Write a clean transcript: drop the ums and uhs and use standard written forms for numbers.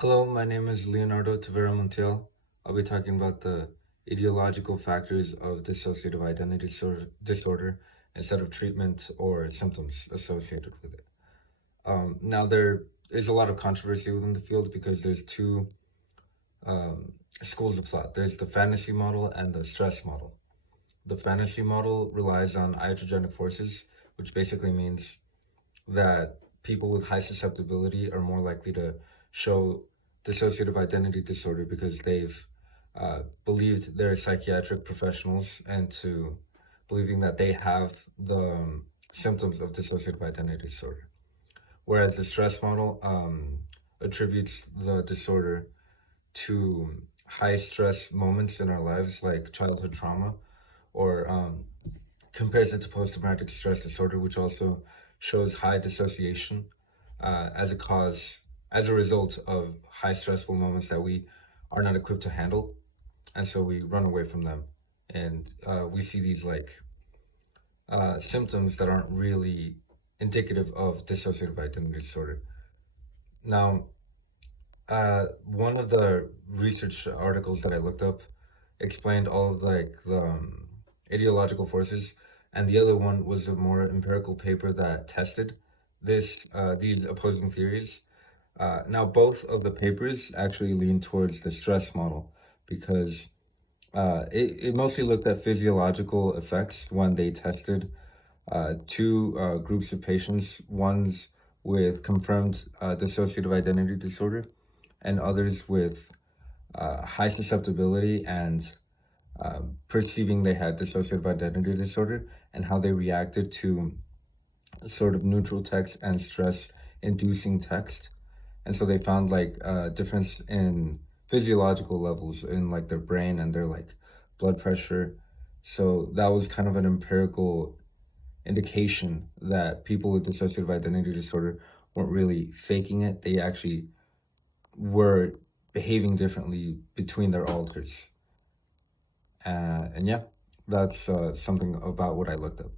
Hello, my name is Leonardo Tavera Montiel. I'll be talking about the ideological factors of dissociative identity disorder instead of treatment or symptoms associated with it. Now, there is a lot of controversy within the field because there's two schools of thought. There's the fantasy model and the stress model. The fantasy model relies on iatrogenic forces, which basically means that people with high susceptibility are more likely to show dissociative identity disorder because they've believed they're psychiatric professionals and to believing that they have the symptoms of dissociative identity disorder. Whereas the stress model attributes the disorder to high stress moments in our lives, like childhood trauma, or compares it to post-traumatic stress disorder, which also shows high dissociation as a cause, as a result of high stressful moments that we are not equipped to handle, and so we run away from them, and we see these like symptoms that aren't really indicative of dissociative identity disorder. Now, one of the research articles that I looked up explained all of like the ideological forces, and the other one was a more empirical paper that tested these opposing theories. Now, both of the papers actually lean towards the stress model because it mostly looked at physiological effects when they tested two groups of patients, ones with confirmed dissociative identity disorder and others with high susceptibility and perceiving they had dissociative identity disorder, and how they reacted to sort of neutral text and stress inducing text. And so they found like a difference in physiological levels in like their brain and their like blood pressure. So that was kind of an empirical indication that people with dissociative identity disorder weren't really faking it. They actually were behaving differently between their alters. And yeah, that's something about what I looked up.